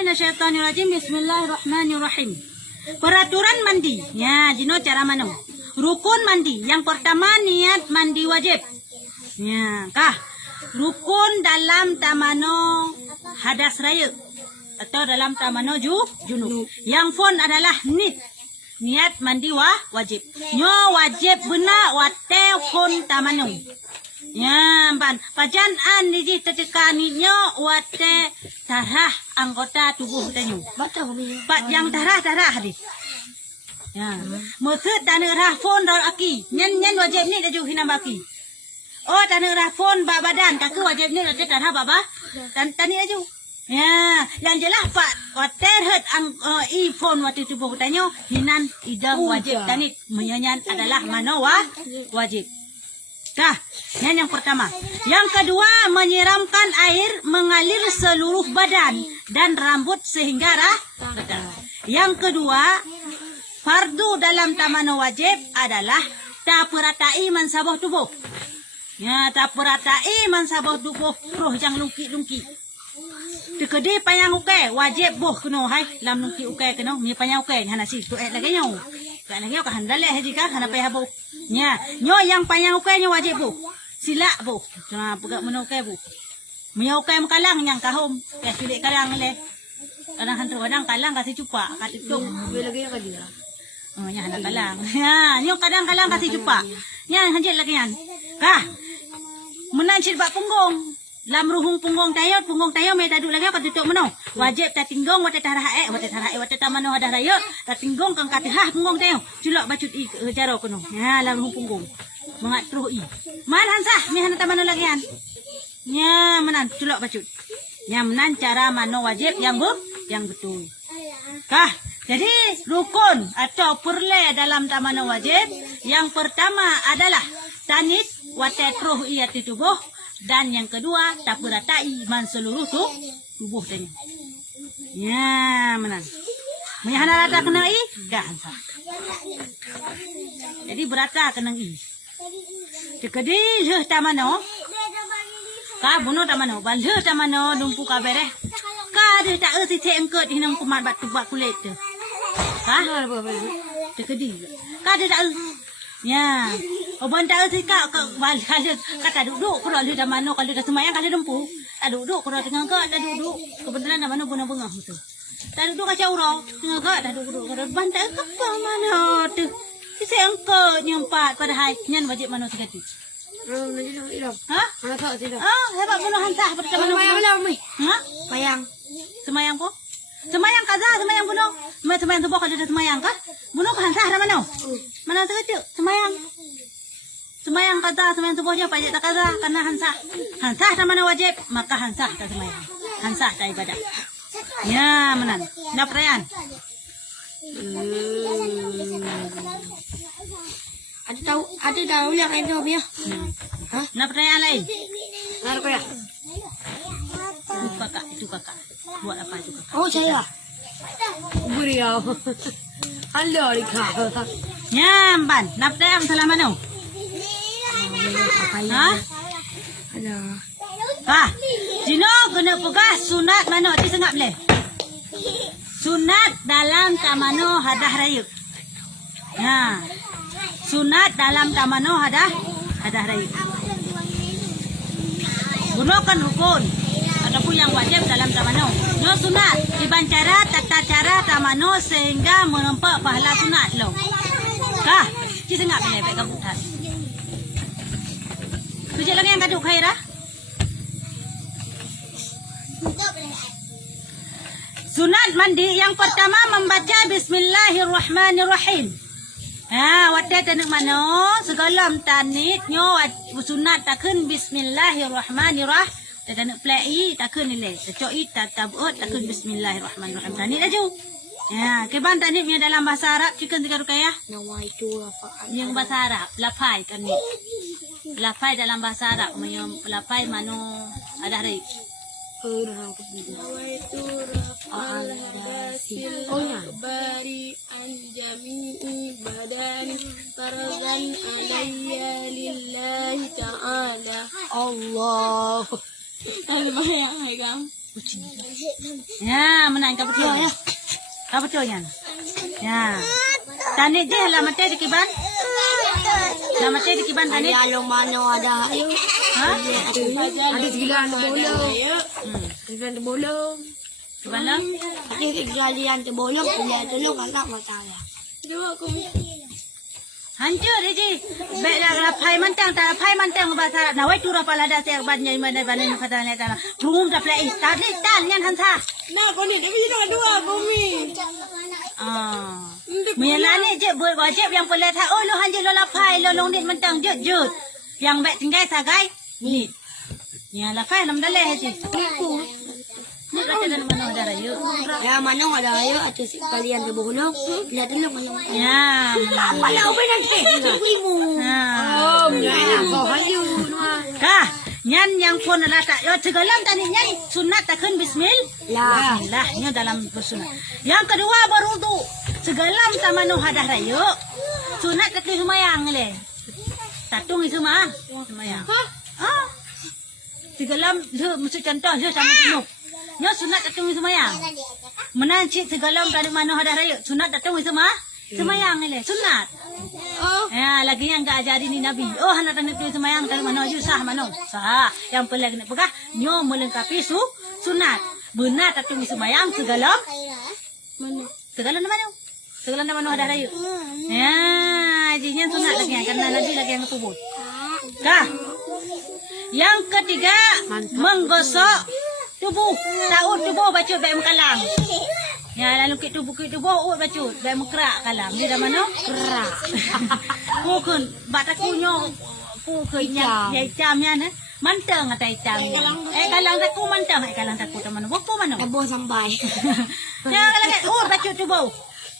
minasyaitonirrajim. Bismillahirrahmanirrahim. Peraturan mandi. Ya, dino cara mana? Rukun mandi. Yang pertama niat mandi wajib. Ya, kah? Rukun dalam tamano hadas raya atau dalam tamano junub. Yang pun adalah niat mandi wajib. Nyo wajib benar wate pun tamano. Ya, ban. Pajan an di tetekani nyo wate tarah anggota tubuh tanyo. Pat yang tarah hadis. Ya. Maksud tanah rahfon dar aki. Nyen wajib ni dah hinam baki. Oh, tanah rahfon badan kaku wajib ni dah tarah baba. Tani aju. Ya, yang jelas pak water ang iPhone waktu tubuh tanyo hinan idam wajib tani menyanyian adalah mano wajib. Kah, yang pertama. Yang kedua, menyiramkan air mengalir seluruh badan dan rambut sehingga Yang kedua, fardu dalam tamano wajib adalah tapuratai mansabah tubuh. Ya, tapuratai mansabah tubuh roh yang lungki-lungki. Tekedi payang uke wajib boh keno hai lam lungki uke keno mi payang uke hana si tu lagi nyo. Ka lagi ka handale haji ka hana payah boh. Nya, nyo yang payang uke nyo wajib boh. Sila boh. Nah, pegak meno uke boh. Mi uke makalang yang kahom. Ya silik kalang le. Kadang hantu kadang kalang kasih cupa, kasih tung. Lagi ka dia. Oh, nya hana kalang. Ya, nyo kadang kalang kasih cupa. Nya hanjit lagi yan. Kah. Menancit bak punggung. Lam ruhung punggung tayo me tadu lagi ka tutuk meno. Wajib ta tinggong wate tarae wate tamano hadah rayo ta tinggong kang katihah punggung tayo. Culok bacut i jaro kono. Ya lam ruhung punggung. Mangat truh i. Man hansah mi hana tamano lagian. Nya menan culok bacut. Nya menan cara mano wajib yang betul. Kah, jadi rukun atau perle dalam tamano wajib yang pertama adalah tanit wate truh i ati tubuh. Dan yang kedua, tapuratai man seluruh tubuh tanya. Ya, menan. Mayahana rata kena i, dah hansa. Jadi berata kena i. Tekedi leh tamano. Ka bunuh tamano, ban leh tamano lumpu ka bereh. Ka de tak erti te engket hinang kumat bat tubak kulit tu. Ka? Tekedi. Ka de tak ya, oban tak sih kak balik kata duduk kalau ada mana kalau ada semayang kalau dempu, tak duduk kalau tengah kak tak duduk kebetulan mana bunga tu, tak duduk kacau roh tengah kak tak duduk kalau bantai apa mana tu, si engkau nyempat pada hari nyan wajib mana sekali. Hah? Ah, hebat bunuh hansah pada mana? Hah? Semayang po? Semayang kaza, semayang bunuh. Semayang tubuh kalau ada semayang kah? Bunuh ke hansah dah mana? Mana sekejap? Semayang. Semayang kaza, semayang tubuhnya pajak tak kaza karena hansah. Hansah dah mana wajib, maka hansah tak semayang. Hansah tak ibadah. Ya, menan. Dah perayaan. Ada tahu yang itu apa ya? Hah? Nak perayaan lain? Apa ya? Itu kakak. Buat apa itu kakak? Oh, saya. Beriau. Halo, Rika. Nyamban, nak perayaan selama mana? Hah? Ada. Kah? Jino kena pegah sunat mana? Ti sengap boleh? Sunat dalam tamano hadah raya. Ya. Sunat dalam tamano hadah raya. Gunakan rukun ataupun yang wajib dalam tamano. No sunat dibancara tata cara tamano sehingga menempat pahala sunat lo. Kah? Ci sengap boleh baik kamu tak? Tujak lagi yang kaduk khairah. Sunat mandi yang pertama membaca Bismillahirrahmanirrahim. Wadah tanuk mano segalam tanit nyo sunat takun Bismillahirrahmanirrahim. Tanuk plai takun nilai. Coi tatabut takun Bismillahirrahmanirrahim. Tanit aja. Ya, keban tanit punya dalam bahasa Arab chicken tiga rukayah. Nama itu apa? Yang bahasa Arab, lapai tanit. Lapai dalam bahasa Arab, lapai mano ada hari. Orang kedua. Oh ya. Bari anjami badani fardan alayya lillahi ta'ala. Allah. Albayang. Ya, menang kau betul. Ya. Kau betul yan. Ya. Tani je lah mati di kiban. Lah mati di kiban tani. Ayah mana ada ayo. Ha? Ada segala bolong. Segala bolong. Kiban lah. Ada segala bolong. Dia tolong anak matanya. Dua aku. Hancur je. Baik dah pai mantang tak pai mantang bahasa Arab. Nawai turah pala dah saya banyak mana mana kata ni tanah. Turun dah play. Tadi tan yang hansa. Nah, kau ni dia punya dua bumi. Ah. Menyanyi je buat wajib yang boleh tahu. Oh lo hanjur lo lapai lo long dit mantang jut jut. Yang baik tinggal sagai. Ni. Ya lapai nam daleh je. Ni kata dalam mana ada raya. Ya mana ada ayo ada sekalian tu bolong. Dia tolong ayo. Ya. Kalau apa nanti? Ibu. Ha. Kau ayo. Kah. Nyan yang pun adalah tak. Yo segalam tadi nyan sunat takkan bismillah. Lah. Nyo dalam bersunat. Yang kedua berwudu. Segalam sama no hadah raya. Sunat takkan semayang le. Tatung itu mah. Semayang. Ah. Segalam mesti contoh je sama penuh. Nyo sunat tatung semayang. Menancik segalam dari mana hadah raya. Sunat tatung semua. Semayang le. Sunat. Oh. Ya, lagi yang gak ajari ni Nabi. Oh, anak tak nak semayang dari mana je sah mana? Sah. Yang perlu kena pegah nyo melengkapi sunat. Benar tatung semayang segalam. Mana? Segalam mana? Segalam mana hadah raya. Ya, jinya sunat lagi karena Nabi lagi yang tubuh. Kah? Yang ketiga, menggosok tubuh. Tahu tubuh baca baik mekalang. Ya, lalu kit tubuh baca baik mekrak kalam. Dia dah mana? Kerak. Pukun, batakunyo pukun yang jamnya ne. Mantang atai jam. Kalang taku mantang kalang taku teman. Bopo mana? Abo sampai. Ya, kalau baca tubuh.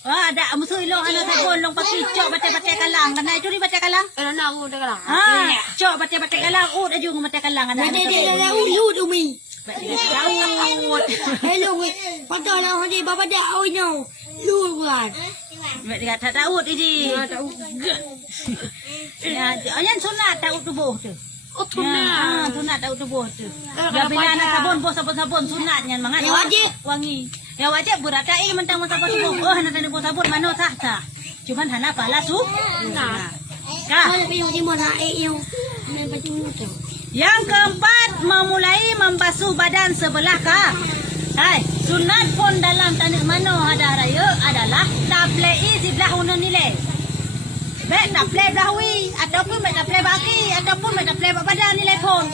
Ada musuh ilong anak sabon long pakai cok baca-baca kalang. Karena itu di baca kalang. Kalau nak aku dah kalang. Cok baca-baca kalang. Aju baca kalang anak. Dia ulut umi. Daud. Hello we. Patut lah hari bapa dah no. Lu bukan. Dia tak Daud ini. Ya, ayan sunat Daud tubuh tu. Oh tunai. Sunat Daud tubuh tu. Ya bila anak sabun bos sabun sunatnya mangat. Ya wajib. Wangi. Ya wajib beratai mentang sabun tubuh. Oh anak tadi bos sabun mana sah. Cuman hana pala su. Nah. Kah? Kalau yang di mana eu. Main baju tu. Yang keempat, memulai membasuh badan sebelah kah. Hai, sunat pun dalam tanah mano ada raya adalah taplei sebelah unan nilai. Baik taplei belahui ataupun baik taplei baki ataupun baik taplei badan nilai pun.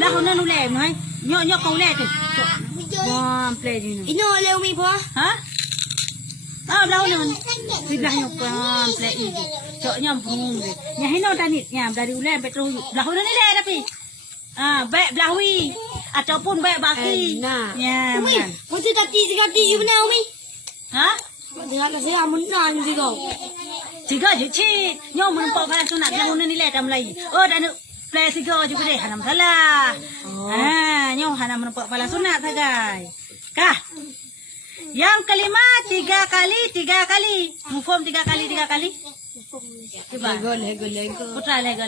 Belah unan nilai, mai. Nyok kau nilai tu. Wah, play ni. Ino leu mi po. Ha? Belah unan. Sebelah nyok pun play ini. Cok nyam pun. Nya hino tanit nya dari ulai betul. Belah unan nilai tapi. Baik belahui ataupun baik baki. Ya, Umi, benar. mesti tadi you benar Umi. Ha? Dia kata saya amun nan juga. Tiga je cik. Nyo menempat kalau sunat belah nilai dah mulai. Oh, dah nak play tiga juga deh. Hanam salah. Nyo hanam menempat kalau sunat sagai. Kah? Yang kelima, 3 kali. Mufum 3 kali. Coba. Lego. Putra lego.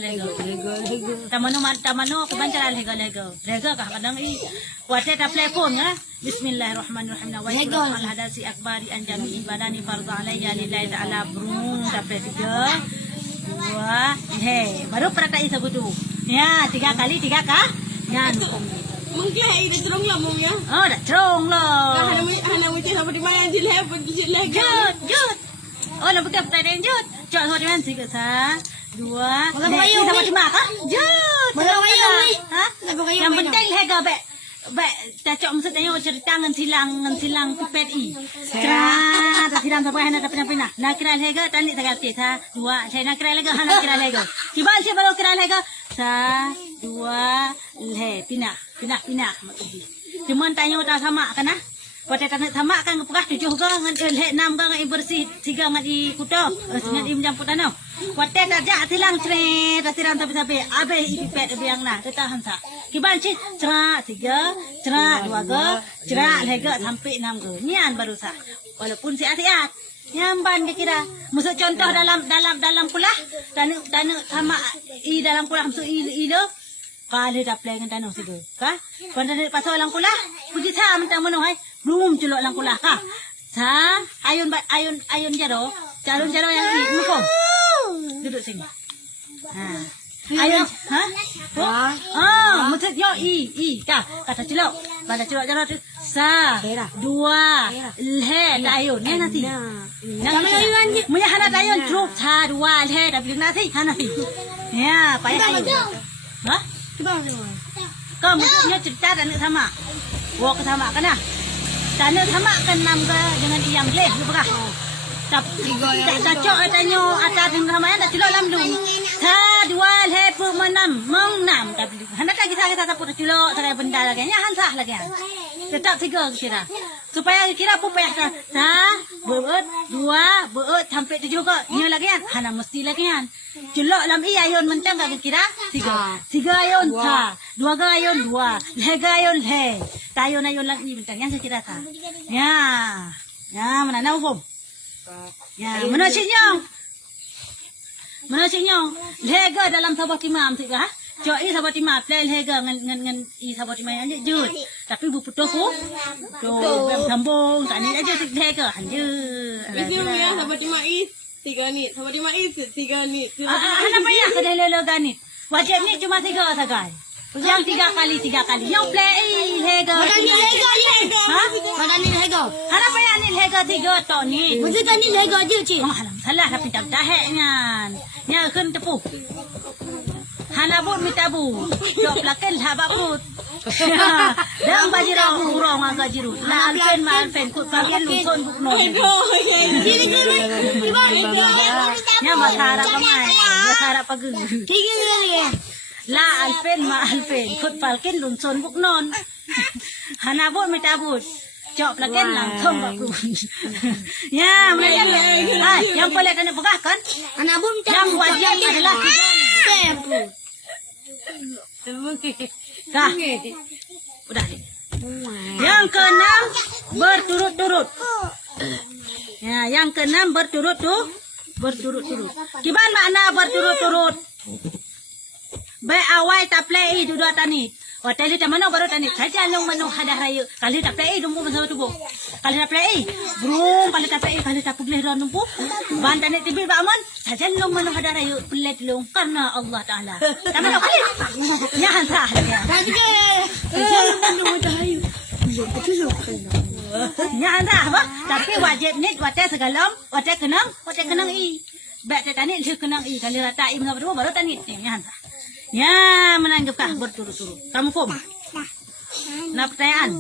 Tamano kebancaran lego. Lego kah kadang ini. Wate ta play phone ya. Bismillahirrahmanirrahim. Wa sallallahu al hadasi akbari an jami'i badani fardhu alayya lillahi ta'ala burung ta play 3 2 baru peratai sebutu. Ya, 3 kali 3 kah? Yan. Mungkin ini terong lah mung ya. Oh, dah cerong loh. Hana mungkin apa di mana jileh. Jut. Oh, nak buka pertanyaan jut. Cok sama dengan 3 2 Makan kayu, sama Mi. 5 kah? Jut. Makan kayu, Mi. Ha? Makan kayu, Yang Mi. penting lega baik. Baik, tak cok mesti tanya cerita ngan silang pipet i. Cerah, tak silang sampai hana tak pernah. Nak kira lega tadi tak kata sa 2 saya nak kira lega hana kira lega. Tiba siapa baru kira lega? Sa 2 le pinah. Cuma tanya tak sama kan ah? Pada tak sama kan ngepegah 7 ke ngan 6 ke ngan bersih 3 ngan di kuto ngan di mencampur tanah. Pada tak jak silang cret tak silang sampai abe ipipet biang nah tahan sa. Kiban cik cerak 3 cerak 2 ke cerak lega sampai 6 ke. Nian baru sa. Walaupun siat-siat nyamban dia kira. Maksud contoh dalam pula tanuk sama i dalam pula maksud i lo Kali dah play dengan tanah situ. Kah? Pada ni pasal lang kula. Puji sa mentang mano hai. Belum culok lang kula kah? Sa ayun jaro. Calon jaro yang ni muko. Duduk sini. Ayun, ha? Maksud yo kah? Kata culok. Pada culok jaro tu sa, dua, le ayun. Ni nanti. Munya hana ayun truk sa dua le tapi nanti hana si. Ya, payah ayun. Ha? Kau maksudnya cerita dan sama. Walk sama kan ya? Dan sama kan nam ke dengan yang leh, lupa kah? Tapi tak cocok katanya atas dengan sama yang tak culok lam dulu. Sa dua leh pemenam mengnam tapi hendak kita saput culok saya benda lagi. Ya hansah lagi. Tetap tiga kira. Supaya kira pun payah sa beut dua beut sampai tujuh kok. Nya lagi kan? Hana mesti lagi kan? Culok lam ayun mentang kak kira tiga ayun sa dua ayun dua lega ayun le ayun lang ni mentang yang saya kira sa ya mana nak hukum ya mana sinyong lega dalam sabot imam tiga cok i sabot imam play lega ngan i sabot imam aja jut tapi bu putus ku tu sambung tak ni aja lega hanje Ini ya sahabat Imais. 3 ni. Sahabat Imais 3 ni. Apa payah ke dah ganit. Wajib ni cuma 3 sagai. Yang 3 kali. Yang play lega. Mana ni lega ni? Ha? Mana ni lega? Hana payah ni lega 3 tok ni. Maksud ni lega je cik. Oh, halam salah tapi tak dahek nyan. Nya keun tepu. Hana bun minta bu. Jok laken habak but. Dang bajirau urang agak jiru. La alfen kut pakai luson buk no. Nya masara pamai. Masara pagi. La alfen kut pakai luson buk non. Hana bun minta but. Jok laken langsung baku. Ya, yang boleh kena pegah kan? Anak pun Yang wajib adalah Kah? Udah deh. Yang keenam berturut-turut. Ya, yang keenam berturut-turut. Gimana makna berturut-turut? Baik awal tak play dua tani. Oh, tadi tak mana baru tani. Saja long mano hadah raya. Kali tak play dumpu masa tubuh. Kali tak play, brum. Kali tak play, kali tak pulih ron dumpu. Ban tani tibil baman. Saja long mano hadah raya. Pelet long karena Allah Taala. Tapi tak kali. Ya sah. Tadi ke jangan nak hayu. Ya sah apa? Tapi wajib ni wajib segalam, wajib kenang i. Baik tani dia kenang i. Kali rata i masa tubuh baru tani. Ya sah. Ya, menanggapkah berturut-turut. Kamu kom? Nak pertanyaan?